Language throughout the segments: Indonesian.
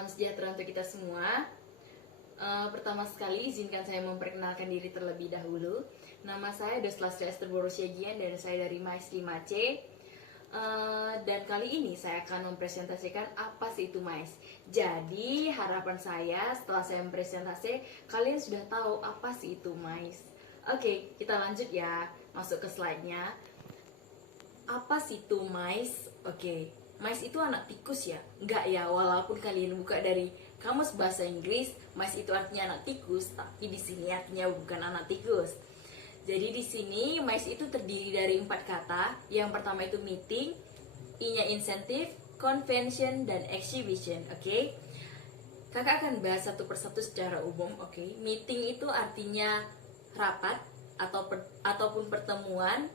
salam sejahtera untuk kita semua. Pertama sekali izinkan saya memperkenalkan diri terlebih dahulu. Nama saya Deslastia Esther Borosyagian dan saya dari MAIS 5C. Dan kali ini saya akan mempresentasikan apa sih itu MAIS. Jadi harapan saya setelah saya mempresentasi kalian sudah tahu apa sih itu MAIS. Oke, kita lanjut ya, masuk ke slide-nya. Apa sih itu MAIS? Oke, MAIS itu anak tikus ya? Enggak ya, walaupun kalian buka dari kamus bahasa Inggris, MAIS itu artinya anak tikus, tapi di sini artinya bukan anak tikus. Jadi di sini MAIS itu terdiri dari 4 kata. Yang pertama itu meeting, I-nya incentive, convention, dan exhibition. Oke. Kakak akan bahas satu persatu secara umum. Oke. Meeting itu artinya rapat ataupun pertemuan,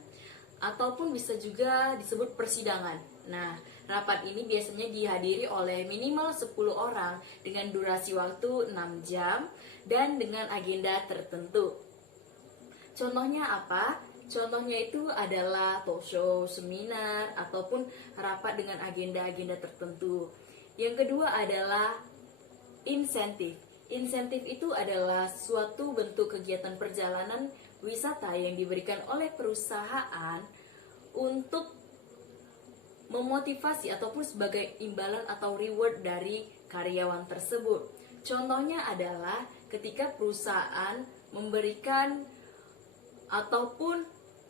ataupun bisa juga disebut persidangan. Nah, rapat ini biasanya dihadiri oleh minimal 10 orang dengan durasi waktu 6 jam dan dengan agenda tertentu. Contohnya apa? Contohnya itu adalah talk show, seminar, ataupun rapat dengan agenda-agenda tertentu. Yang kedua adalah insentif. Insentif itu adalah suatu bentuk kegiatan perjalanan wisata yang diberikan oleh perusahaan untuk memotivasi ataupun sebagai imbalan atau reward dari karyawan tersebut. Contohnya adalah ketika perusahaan memberikan ataupun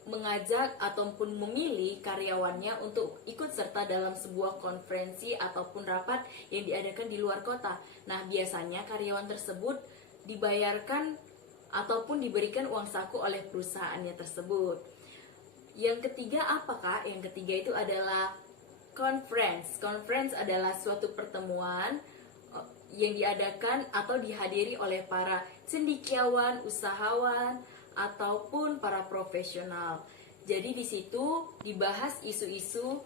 mengajak ataupun memilih karyawannya untuk ikut serta dalam sebuah konferensi ataupun rapat yang diadakan di luar kota. Nah, biasanya karyawan tersebut dibayarkan ataupun diberikan uang saku oleh perusahaannya tersebut. Yang ketiga apakah? Yang ketiga itu adalah conference. Conference adalah suatu pertemuan yang diadakan atau dihadiri oleh para cendekiawan, usahawan, ataupun para profesional. Jadi di situ dibahas isu-isu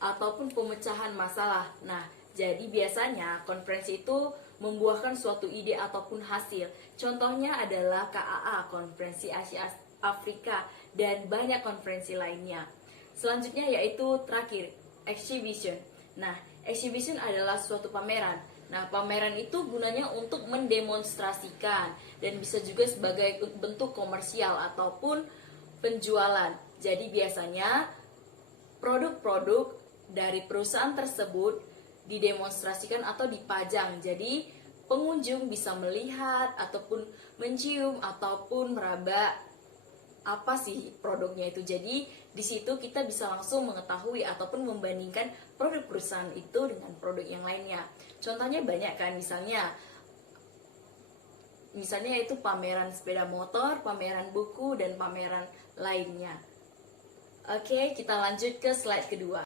ataupun pemecahan masalah. Nah, jadi biasanya konferensi itu membuahkan suatu ide ataupun hasil. Contohnya adalah KAA, Konferensi Asia Afrika, dan banyak konferensi lainnya. Selanjutnya yaitu terakhir, exhibition. Nah, exhibition adalah suatu pameran. Nah, pameran itu gunanya untuk mendemonstrasikan dan bisa juga sebagai bentuk komersial ataupun penjualan. Jadi biasanya produk-produk dari perusahaan tersebut didemonstrasikan atau dipajang. Jadi pengunjung bisa melihat ataupun mencium ataupun meraba apa sih produknya itu. Jadi di situ kita bisa langsung mengetahui ataupun membandingkan produk perusahaan itu dengan produk yang lainnya. Contohnya banyak kan, misalnya itu pameran sepeda motor, pameran buku, dan pameran lainnya. Oke, kita lanjut ke slide kedua.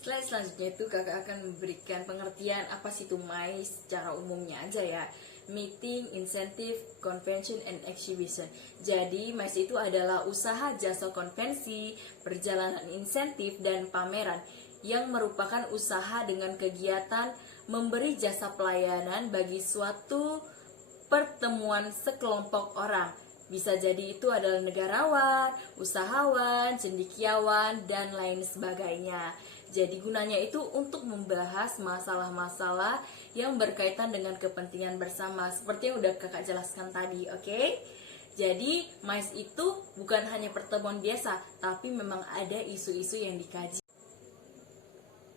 Slide selanjutnya itu kakak akan memberikan pengertian apa sih itu MAIS secara umumnya aja ya. Meeting, incentive, convention, and exhibition. Jadi MAIS itu adalah usaha jasa konvensi, perjalanan insentif, dan pameran yang merupakan usaha dengan kegiatan memberi jasa pelayanan bagi suatu pertemuan sekelompok orang. Bisa jadi itu adalah negarawan, usahawan, cendekiawan, dan lain sebagainya. Jadi gunanya itu untuk membahas masalah-masalah yang berkaitan dengan kepentingan bersama, seperti yang udah kakak jelaskan tadi, oke? Jadi MAIS itu bukan hanya pertemuan biasa, tapi memang ada isu-isu yang dikaji.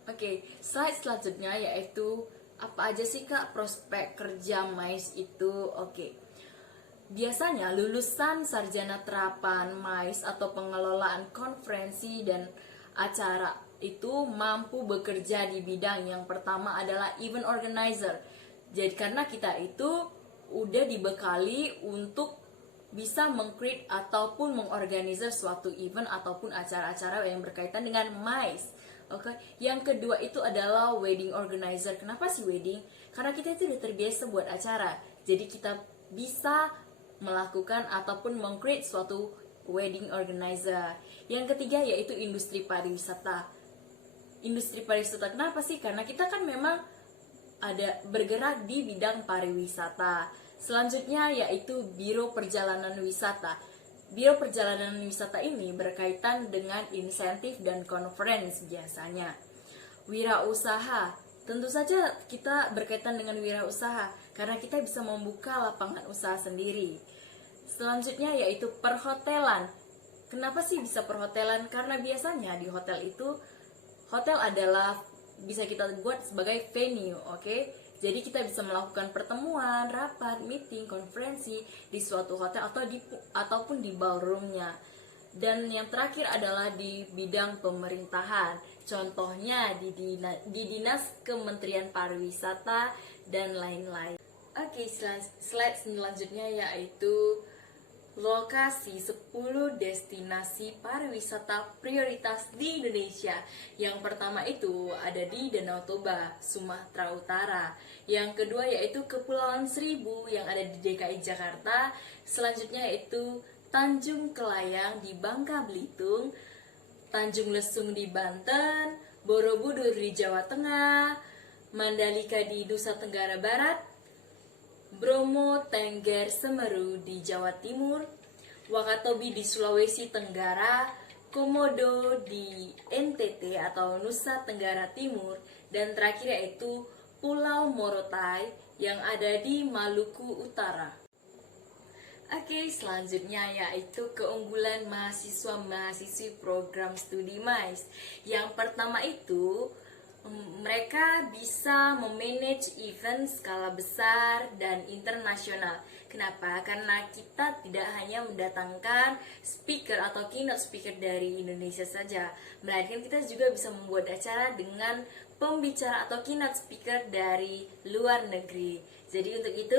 Oke, slide selanjutnya yaitu apa aja sih kak prospek kerja MAIS itu? Oke. Biasanya lulusan sarjana terapan MAIS atau pengelolaan konferensi dan acara itu mampu bekerja di bidang yang pertama adalah event organizer. Jadi karena kita itu udah dibekali untuk bisa meng-create ataupun mengorganisir suatu event ataupun acara-acara yang berkaitan dengan MAIS. Oke, yang kedua itu adalah wedding organizer. Kenapa sih wedding? Karena kita itu udah terbiasa buat acara. Jadi kita bisa melakukan ataupun meng-create suatu wedding organizer. Yang ketiga yaitu industri pariwisata. Industri pariwisata kenapa sih? Karena kita kan memang ada bergerak di bidang pariwisata. Selanjutnya yaitu biro perjalanan wisata. Biro perjalanan wisata ini berkaitan dengan insentif dan conference biasanya. Wirausaha Tentu saja kita berkaitan dengan wirausaha karena kita bisa membuka lapangan usaha sendiri. Selanjutnya yaitu perhotelan. Kenapa sih bisa perhotelan? Karena biasanya di hotel itu, hotel adalah bisa kita buat sebagai venue, oke? Jadi kita bisa melakukan pertemuan, rapat, meeting, konferensi di suatu hotel ataupun di ballroomnya. Dan yang terakhir adalah di bidang pemerintahan. Contohnya di Dinas Kementerian Pariwisata dan lain-lain. Oke, slide selanjutnya yaitu lokasi 10 destinasi pariwisata prioritas di Indonesia. Yang pertama itu ada di Danau Toba, Sumatera Utara. Yang kedua yaitu Kepulauan Seribu yang ada di DKI Jakarta. Selanjutnya yaitu Tanjung Kelayang di Bangka Belitung, Tanjung Lesung di Banten, Borobudur di Jawa Tengah, Mandalika di Nusa Tenggara Barat, Bromo, Tengger, Semeru di Jawa Timur, Wakatobi di Sulawesi Tenggara, Komodo di NTT atau Nusa Tenggara Timur, dan terakhir yaitu Pulau Morotai yang ada di Maluku Utara. Oke, selanjutnya yaitu keunggulan mahasiswa-mahasiswi program studi MICE. Yang pertama itu mereka bisa memanage event skala besar dan internasional. Kenapa? Karena kita tidak hanya mendatangkan speaker atau keynote speaker dari Indonesia saja, melainkan kita juga bisa membuat acara dengan pembicara atau keynote speaker dari luar negeri. Jadi untuk itu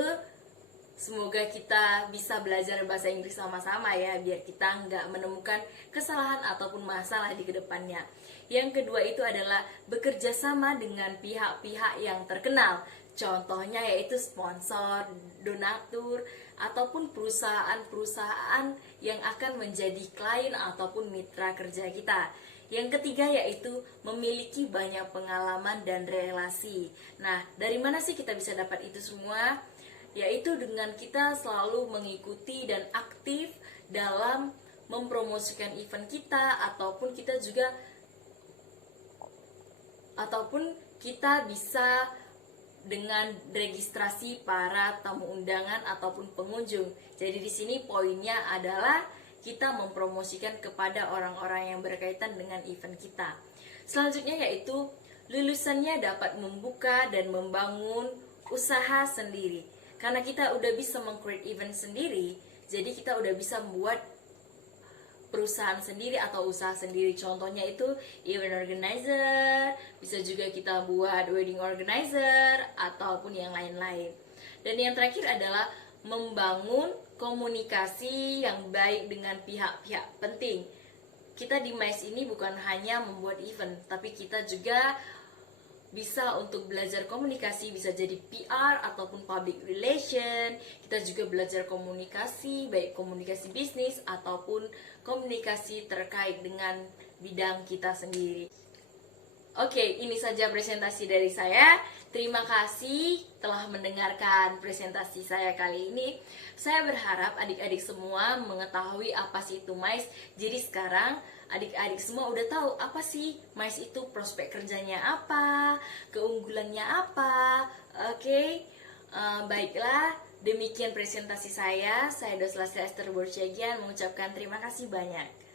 semoga kita bisa belajar bahasa Inggris sama-sama ya, biar kita nggak menemukan kesalahan ataupun masalah di kedepannya. Yang kedua itu adalah bekerja sama dengan pihak-pihak yang terkenal. Contohnya yaitu sponsor, donatur, ataupun perusahaan-perusahaan yang akan menjadi klien ataupun mitra kerja kita. Yang ketiga yaitu memiliki banyak pengalaman dan relasi. Nah, dari mana sih kita bisa dapat itu semua? Yaitu dengan kita selalu mengikuti dan aktif dalam mempromosikan event kita, ataupun kita bisa dengan registrasi para tamu undangan ataupun pengunjung. Jadi di sini poinnya adalah kita mempromosikan kepada orang-orang yang berkaitan dengan event kita. Selanjutnya yaitu lulusannya dapat membuka dan membangun usaha sendiri. Karena kita udah bisa meng-create event sendiri, jadi kita udah bisa membuat perusahaan sendiri atau usaha sendiri. Contohnya itu event organizer, bisa juga kita buat wedding organizer, ataupun yang lain-lain. Dan yang terakhir adalah membangun komunikasi yang baik dengan pihak-pihak penting. Kita di MICE ini bukan hanya membuat event, tapi kita juga bisa untuk belajar komunikasi, bisa jadi PR ataupun public relation. Kita juga belajar komunikasi, baik komunikasi bisnis ataupun komunikasi terkait dengan bidang kita sendiri. Oke, ini saja presentasi dari saya. Terima kasih telah mendengarkan presentasi saya kali ini. Saya berharap adik-adik semua mengetahui apa sih itu MICE. Jadi sekarang adik-adik semua udah tahu apa sih MICE itu, prospek kerjanya apa, keunggulannya apa. Oke, baiklah, demikian presentasi saya. Saya Doslasya Esther Borcegian mengucapkan terima kasih banyak.